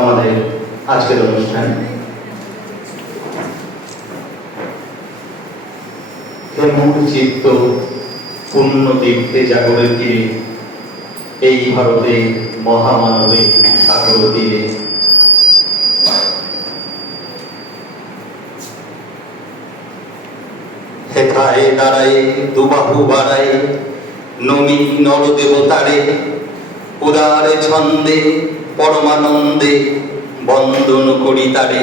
আমাদের আজকের অনুষ্ঠান। চিত্ত পূর্ণ তীর্থে জাগরে তীরে, এই ভারতে মহামানবে সাগর তীরে। হেথায় দুবাহু বাড়ায় নমি নরদেবতারে, উদারে ছন্দে, পরমানন্দে বন্দন করি তারে।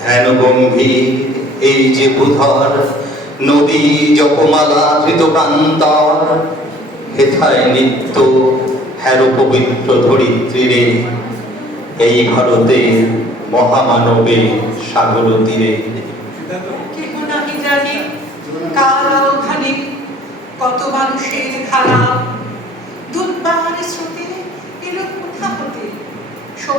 ধ্যান গম্ভীর, এই যে বুধর নদী জপমালা ধৃতপ্রান্তর হেথায় নিত্য হ্যার পবিত্র ধরিত্রীরে। এই ভারতে মহামানবে সাগর তীরে। কত মানুষের ধারা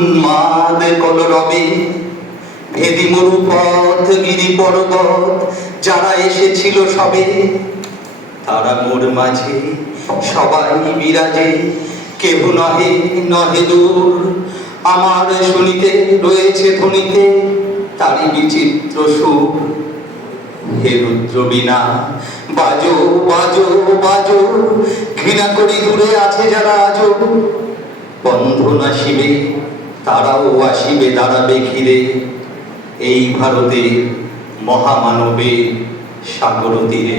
উন্মাদ কলরবে ভেদি মরুপথ গিরি পর্বত, যারা এসেছিল সবে, তারা মোর মাঝে, সবাই বিরাজে কেহ নহে নহে দূর, আমার শুনিতে রয়েছে ধ্বনিতে, তারই বিচিত্র সুর। হে রুদ্র বিনা বাজো বাজো বাজো, ঘৃণা করি দূরে আছে যারা আজো বন্ধন আসিবে তারাও আসিবে দাঁড়াবে ঘিরে। এই ভারতে মহামানবে সাগর তীরে।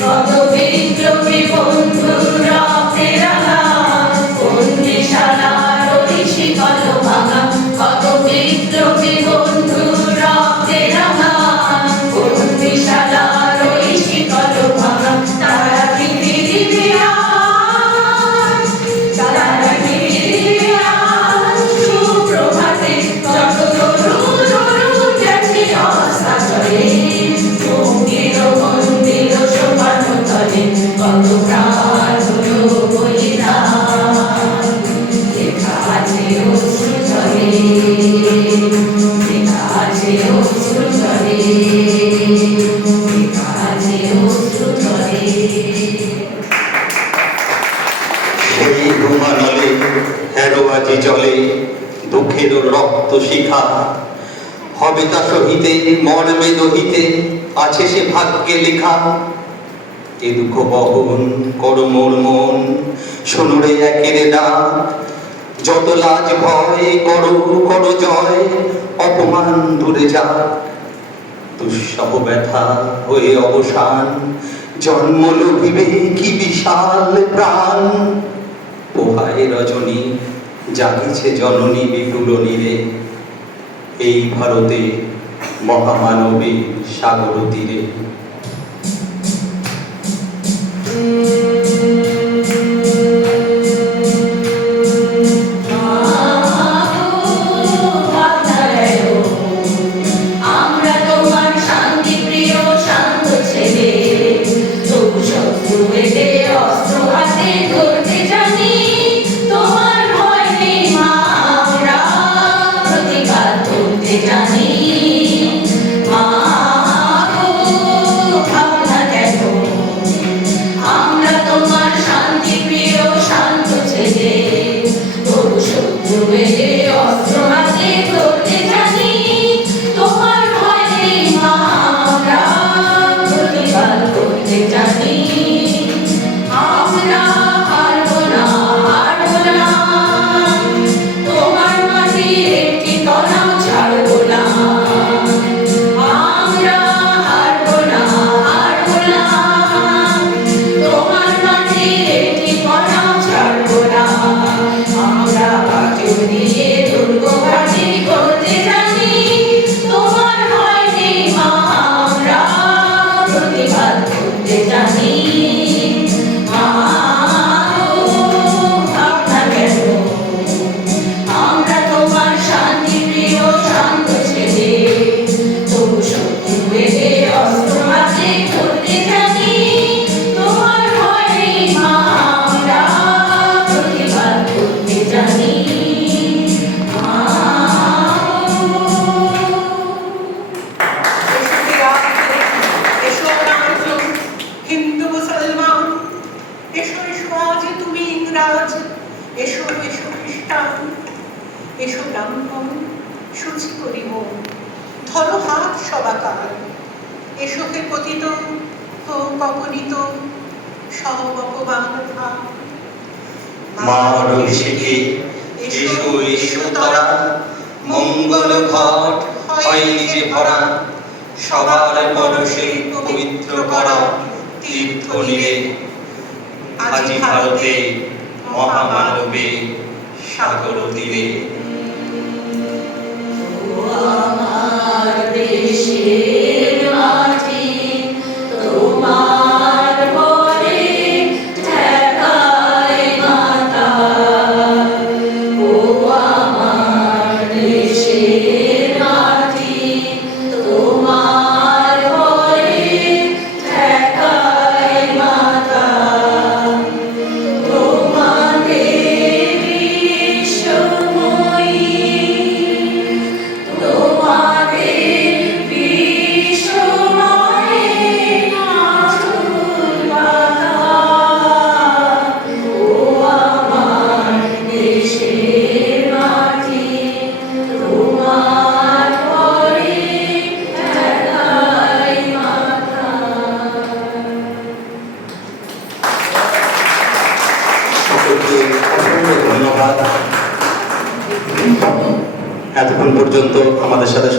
কত বিপ্লবী বন্ধু চোখের রক্ত শিখা। হবে তা সহিতে, মর্মে দহিতে, আছে সে ভাগ্যে লেখা। এ দুঃখ বহন কর মোর মন একের ডাক। যত লাজ ভয় কর কর জয়, অপমান দূরে যাক দুঃসহ ব্যথা হয়ে অবসান, জন্ম লভিবে কি বিশাল প্রাণ। পোহায় রজনী জাগিছে জননী বিপুলনী রে। এই ভারতে মহামানবী সাগর তীরে। জানি পতিত হোক মঙ্গল ঘট হয়ে ভরা। সবার মানুষে পবিত্র করা তীর্থ নিয়ে আজি ভারতে মহামানবে সাগর দিলে আমার দেশে আমাদের সাথে সহযোগিতা করার জন্য